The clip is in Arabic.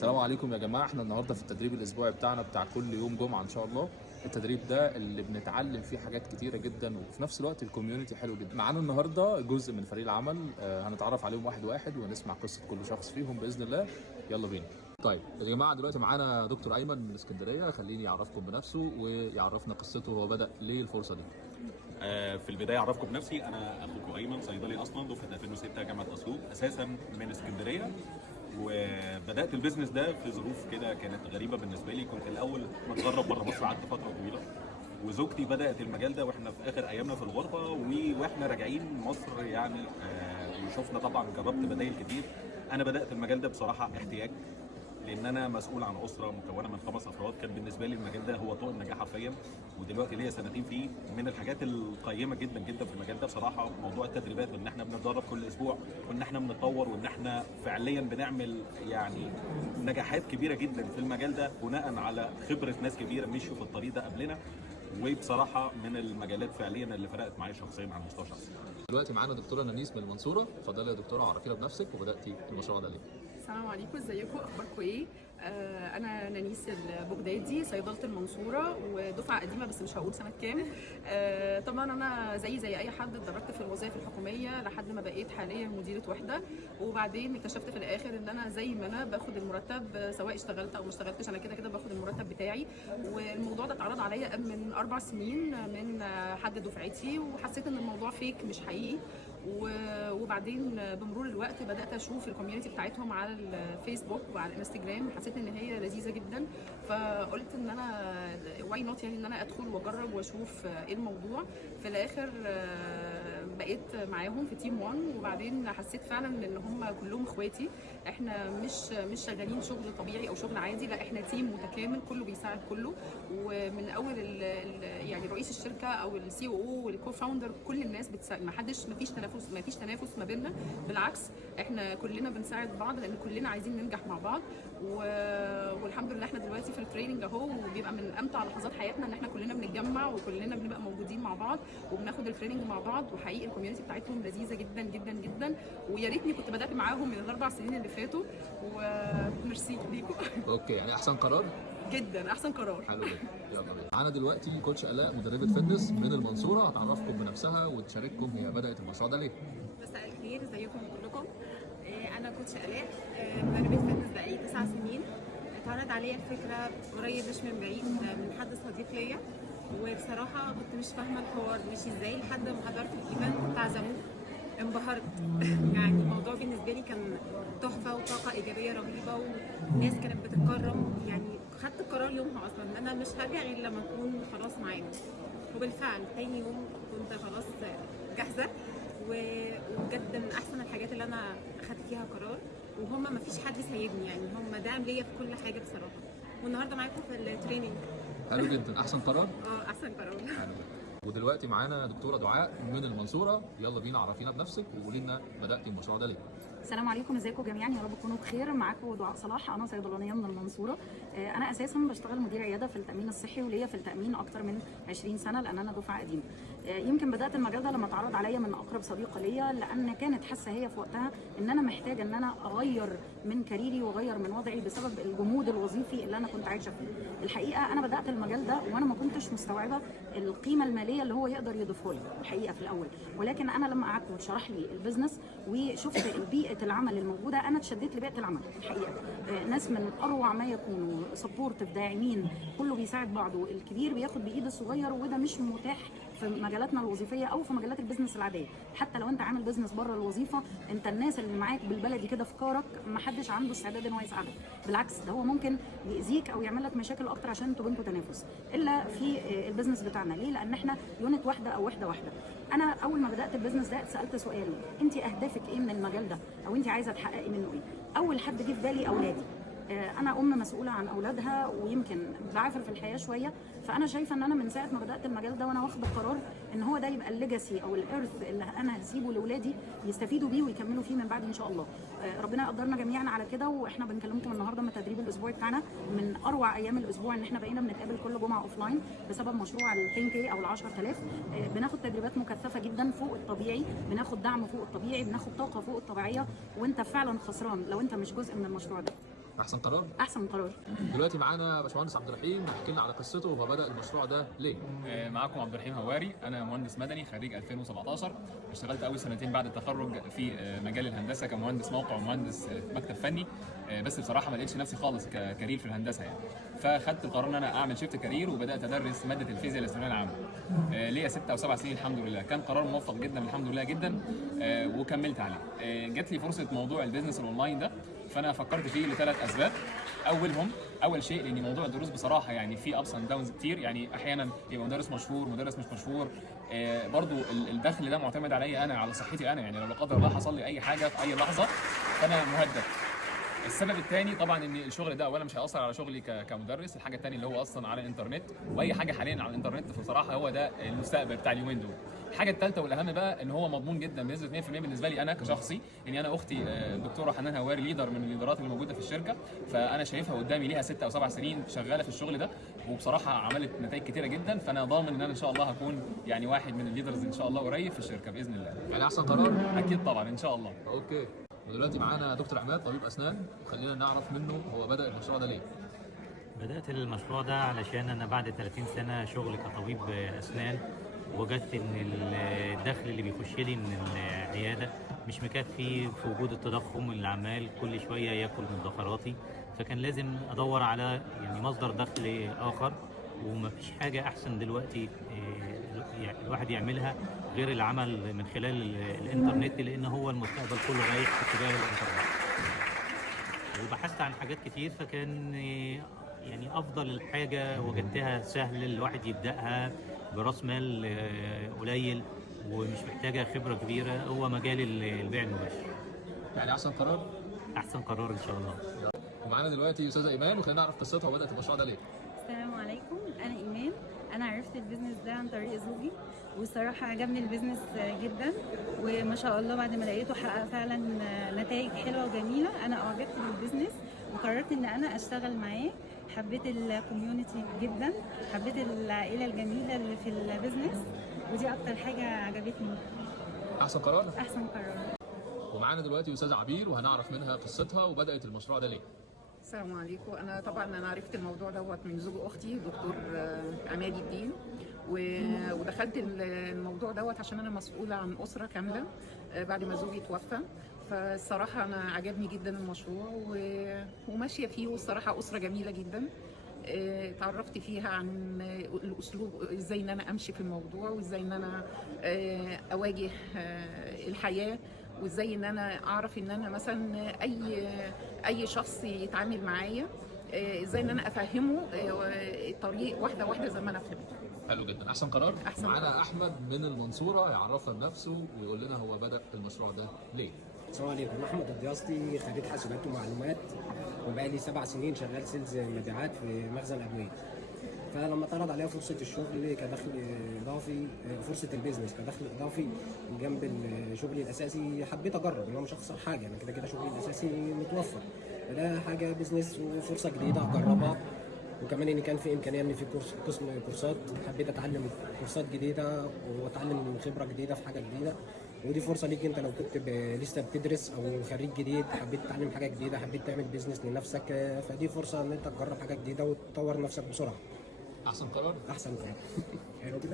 السلام عليكم يا جماعه، احنا النهارده في التدريب الاسبوعي بتاعنا بتاع كل يوم جمعه ان شاء الله. التدريب ده اللي بنتعلم فيه حاجات كتيره جدا، وفي نفس الوقت الكوميونتي حلو جدا. معانا النهارده جزء من فريق العمل، هنتعرف عليهم واحد واحد ونسمع قصه كل شخص فيهم باذن الله. يلا بينا. طيب يا جماعه، دلوقتي معانا دكتور ايمن من اسكندريه، خليني يعرفكم بنفسه ويعرفنا قصته، هو بدا ليه الفرصه دي. في البدايه اعرفكم بنفسي. انا اخوكم ايمن، صيدلي اصلا دفعه 2006 جامعه اسيوط، اساسا من اسكندريه. وبدات البيزنس ده في ظروف كده كانت غريبه بالنسبه لي. كنت الاول متغرب بره مصر، قعدت فتره طويله، وزوجتي بدات المجال ده واحنا في اخر ايامنا في الغربه، واحنا راجعين مصر يعني. وشفنا طبعا، جربت بدايل كتير. انا بدات المجال ده بصراحه احتياج، لان انا مسؤول عن اسره مكونه من 5 افراد. كان بالنسبه لي المجال ده هو طوق النجاح حرفيا، ودلوقتي ليا سنتين فيه. من الحاجات القيمه جدا جدا في المجال ده بصراحه موضوع التدريبات، وان احنا بنتدرب كل اسبوع، وان احنا بنتطور، وان احنا فعليا بنعمل يعني نجاحات كبيره جدا في المجال ده بناء على خبره ناس كبيره مشوا في الطريق ده قبلنا. وبصراحه من المجالات فعليا اللي فرقت معايا شخصيا على المستوى الشخصي. دلوقتي معانا دكتوره نانيس من المنصوره. اتفضلي يا دكتوره، عرفينا بنفسك وبداتي المشروع ده ليه. السلام عليكم، ازيكم، اخباركم ايه؟ انا نانيس البغدادي، صيدله المنصوره، ودفعه قديمه بس مش هقول سنه كام. طبعا انا زي اي حد اتدربت في الوظائف الحكوميه لحد ما بقيت حاليا مديره وحده، وبعدين اكتشفت في الاخر ان انا زي ما انا باخد المرتب سواء اشتغلت او ما اشتغلتش، انا كده كده باخد المرتب بتاعي. والموضوع ده اتعرض عليا من 4 سنين من حد دفعتي، وحسيت ان الموضوع فيك مش حقيقي. وبعدين بمرور الوقت بدات اشوف الكوميونتي بتاعتهم على الفيسبوك وعلى الانستجرام، حسيت ان هي لذيذه جدا، فقلت ان انا واي نوت يعني ان انا ادخل واجرب واشوف ايه الموضوع. في الاخر بقيت معاهم في تيم 1، وبعدين حسيت فعلا ان هم كلهم اخواتي. احنا مش شغالين شغل طبيعي او شغل عادي، لا احنا تيم متكامل كله بيساعد كله. ومن اول يعني رئيس الشركه او السي او والكو فاوندر، كل الناس بتساعد، ما فيش تنافس ما بيننا، بالعكس احنا كلنا بنساعد بعض لان كلنا عايزين ننجح مع بعض. والحمد لله احنا دلوقتي في التريننج اهو، وبيبقى من امتع لحظات حياتنا ان احنا كلنا بنتجمع وكلنا بنبقى موجودين مع بعض وبناخد التريننج مع بعض. وحقيقي الكوميونتي بتاعتهم لذيذه جدا جدا جدا، ويا ريتني كنت بدات معاهم من ال4 سنين اللي فاتوا. وميرسي ليكم. اوكي، يعني احسن قرار. جدا احسن قرار. حلو جدا. يلا بينا. معانا دلوقتي كوتش الاء، مدربه فتنس من المنصوره، هتعرفكم بنفسها وتشارككم هي بدات المشروع ده ليه. مساء الخير، ازيكم كلكم؟ انا كوتش الاء، مدربه فتنس بقالي 9 سنين. اتعرض عليا الفكره قريب مش من بعيد من حد صديق ليا، وبصراحه كنت مش فاهمه الحوار ماشي ازاي لحد ما حضرت الايفنت بتاع زموف. انبهرت. يعني الموضوع بالنسبه لي كان تحفه وطاقه ايجابيه رهيبه، وناس كانت بتتكرم. يعني خدت القرار يومها اصلا ان انا مش هرجع غير لما اكون خلاص معاهم، وبالفعل تاني يوم كنت خلاص جاهزه. وبجد من احسن الحاجات اللي انا اخدت فيها قرار، وهم ما فيش حد سايبني، يعني هم داعم ليا في كل حاجه بصراحه. والنهارده معاكم في التريننج. حلو جدا، احسن قرار. احسن قرار. حلو جدا. ودلوقتي معانا دكتوره دعاء من المنصوره. يلا بينا، عرفينا بنفسك وقولي لنا بداتي المشروع ده ليه. السلام عليكم، ازيكم جميعا، يا رب تكونوا بخير. معاكم دعاء صلاح، انا صيدلانيه من المنصوره. انا اساسا بشتغل مدير عياده في التامين الصحي، وليا في التامين اكتر من 20 سنه لان انا دفعه قديمه. يمكن بدات المجال ده لما اتعرض عليا من اقرب صديقه ليا، لان كانت حاسه هي في وقتها ان انا محتاجه ان انا اغير من كاريري واغير من وضعي بسبب الجمود الوظيفي اللي انا كنت عايشه فيه. الحقيقه انا بدات المجال ده وانا ما كنتش مستوعبه القيمه الماليه اللي هو يقدر يضيفها لي الحقيقه في الاول، ولكن انا لما قعدت وشرح لي البيزنس وشفت بيئه العمل الموجوده، انا اتشددت لبيئه العمل الحقيقه. ناس من اروع ما يكونوا، سبورتيف، داعمين، كله بيساعد بعضه، الكبير بياخد بايد الصغير، وده مش متاح في مجالاتنا الوظيفيه او في مجالات البيزنس العاديه. حتى لو انت عامل بيزنس بره الوظيفه، انت الناس اللي معاك بالبلدي كده في كارك ما حدش عنده استعداد ان هو يساعدك، بالعكس ده هو ممكن يأذيك او يعمل لك مشاكل اكتر عشان انتوا بينكم تنافس. الا في البيزنس بتاعنا، ليه؟ لان احنا يونت واحده او وحده واحده. انا اول ما بدات البيزنس ده اتسالت سؤال: انت اهدافك ايه من المجال ده؟ او انت عايزه تحققي منه ايه؟ اول حد جه في بالي اولادي. انا ام مسؤوله عن اولادها، ويمكن بعافر في الحياه شويه، فانا شايفه ان انا من ساعه ما بدات المجال ده وانا واخده قرار ان هو ده يبقى الليجاسي او الارث اللي انا هسيبه لاولادي يستفيدوا بيه ويكملوا فيه من بعد ان شاء الله. ربنا يقدرنا جميعا على كده. واحنا بنكلمكم النهارده من التدريب الاسبوعي بتاعنا، من اروع ايام الاسبوع ان احنا بقينا بنتقابل كل جمعه اوف لاين بسبب مشروع ال 10K او ال 10000. بناخد تدريبات مكثفه جدا فوق الطبيعي، بناخد دعم فوق الطبيعي، بناخد طاقه فوق الطبيعيه، وانت فعلا خسران لو انت مش جزء من المشروع ده. احسن قرار. احسن قرار. دلوقتي معانا باشمهندس عبد الرحيم هيحكي لنا على قصته وهو بدأ المشروع ده ليه. معاكم عبد الرحيم هواري، انا مهندس مدني خريج 2017. اشتغلت اول سنتين بعد التخرج في مجال الهندسه كمهندس موقع ومهندس مكتب فني، بس بصراحه ما لقيتش نفسي خالص ككارير في الهندسه يعني. فخدت القرار ان انا اعمل شيفت كارير وبدات ادرس ماده الفيزياء للثانويه العامه. ليا 6 أو 7 سنين الحمد لله، كان قرار موفق جدا الحمد لله جدا، وكملت عليه. جات لي فرصه موضوع البيزنس الاونلاين ده، فانا فكرت فيه لثلاث اسباب. اول شيء لان موضوع الدروس بصراحه يعني فيه ابس اند داونز كتير، يعني احيانا يبقى مدرس مشهور مدرس مش مشهور. برضو الدخل ده معتمد عليا انا، على صحتي انا، يعني لو لا قدر الله حصل لي اي حاجه في اي لحظه فانا مهدد. السبب الثاني طبعا ان الشغل ده اولا مش هياثر على شغلي كمدرس، الحاجه الثانيه اللي هو اصلا على الانترنت، واي حاجه حاليا على الانترنت فبصراحه هو ده المستقبل بتاع اليومين دول. الحاجه الثالثه والاهم بقى ان هو مضمون جدا بنسبه 100% بالنسبه لي انا كشخصي، ان انا اختي الدكتوره حنان هواري ليدر من الليدرات اللي موجوده في الشركه، فانا شايفها قدامي ليها 6 أو 7 سنين شغاله في الشغل ده، وبصراحه عملت نتائج كتيره جدا، فانا ضامن ان انا ان شاء الله هكون يعني واحد من الليدرز ان شاء الله قريب في الشركه باذن الله. يعني احسن قرار؟ اكيد طبعا ان شاء الله. اوكي. ودلوقتي معانا دكتور عماد طبيب اسنان، وخلينا نعرف منه هو بدأ المشروع ده ليه. بدأت المشروع ده علشان أنا بعد 30 سنة شغل كطبيب أسنان وجدت إن الدخل اللي بيخش لي من العيادة مش مكفي في وجود التضخم اللي عمال كل شوية ياكل من مدخراتي، فكان لازم أدور على يعني مصدر دخل آخر، ومفيش حاجة أحسن دلوقتي يعني الواحد يعملها غير العمل من خلال الإنترنت، لأن هو المستقبل كله رايح في اتجاه الإنترنت. وبحثت عن حاجات كتير، فكان يعني افضل الحاجه وجدتها سهل الواحد يبداها براس مال قليل ومش محتاجه خبره كبيره، هو مجال البيع المباشر. يعني احسن قرار؟ احسن قرار ان شاء الله. ومعانا دلوقتي استاذه ايمان، وخلينا نعرف قصتها وبدات المشروع ده ليه. السلام عليكم، انا ايمان. انا عرفت البيزنس ده عن طريق زوجي، والصراحه عجبني البيزنس جدا، وما شاء الله بعد ما لقيته حقق فعلا نتائج حلوه وجميله. انا اعجبت بالبيزنس وقررت ان انا اشتغل معاه. حبيت الكوميونتي جدا، حبيت العائله الجميله اللي في البيزنس، ودي اكتر حاجه عجبتني. احسن قرار؟ احسن قرار. ومعانا دلوقتي استاذه عبير، وهنعرف منها قصتها وبدات المشروع ده ليه. السلام عليكم. انا عرفت الموضوع دوت من زوج اختي دكتور عماد الدين، ودخلت الموضوع دوت عشان انا مسؤوله عن اسره كامله بعد ما زوجي توفى. فالصراحه انا عجبني جدا المشروع وماشيه فيه، والصراحه اسره جميله جدا. اتعرفت فيها عن الاسلوب، ازاي ان انا امشي في الموضوع، وازاي ان انا اواجه الحياه، وازاي ان انا اعرف ان انا مثلا اي شخص يتعامل معايا ازاي ان انا افهمه الطريق واحده واحده زي ما انا فهمت. حلو جدا، احسن قرار. أحسن معانا قرار. احمد من المنصوره يعرفنا بنفسه ويقول لنا هو بدا المشروع ده ليه. السلام عليكم، انا احمد الدياسطي، خريج حاسبات ومعلومات، وبقالي 7 سنين شغال سيلز مبيعات في مخزن ادويه. فلما اتعرض عليا فرصه الشغل كدخل اضافي، فرصه البيزنس كدخل اضافي جنب شغلي الاساسي، حبيت اجرب ان انا مش هخسر حاجه، انا كده كده شغلي الاساسي متوفر، فده حاجه بيزنس وفرصه جديده اجربها. وكمان ان كان في امكانيه ان في قسم كورسات، حبيت اتعلم كورسات جديده واتعلم خبره جديده في حاجه جديده. ودي فرصه ليك انت لو كنت لسه بتدرس او خريج جديد، حبيت تتعلم حاجه جديده، حبيت تعمل بيزنس لنفسك، فدي فرصه ان انت تجرب حاجه جديده وتطور نفسك بسرعه. احسن قرار. احسن قرار. حلو كده.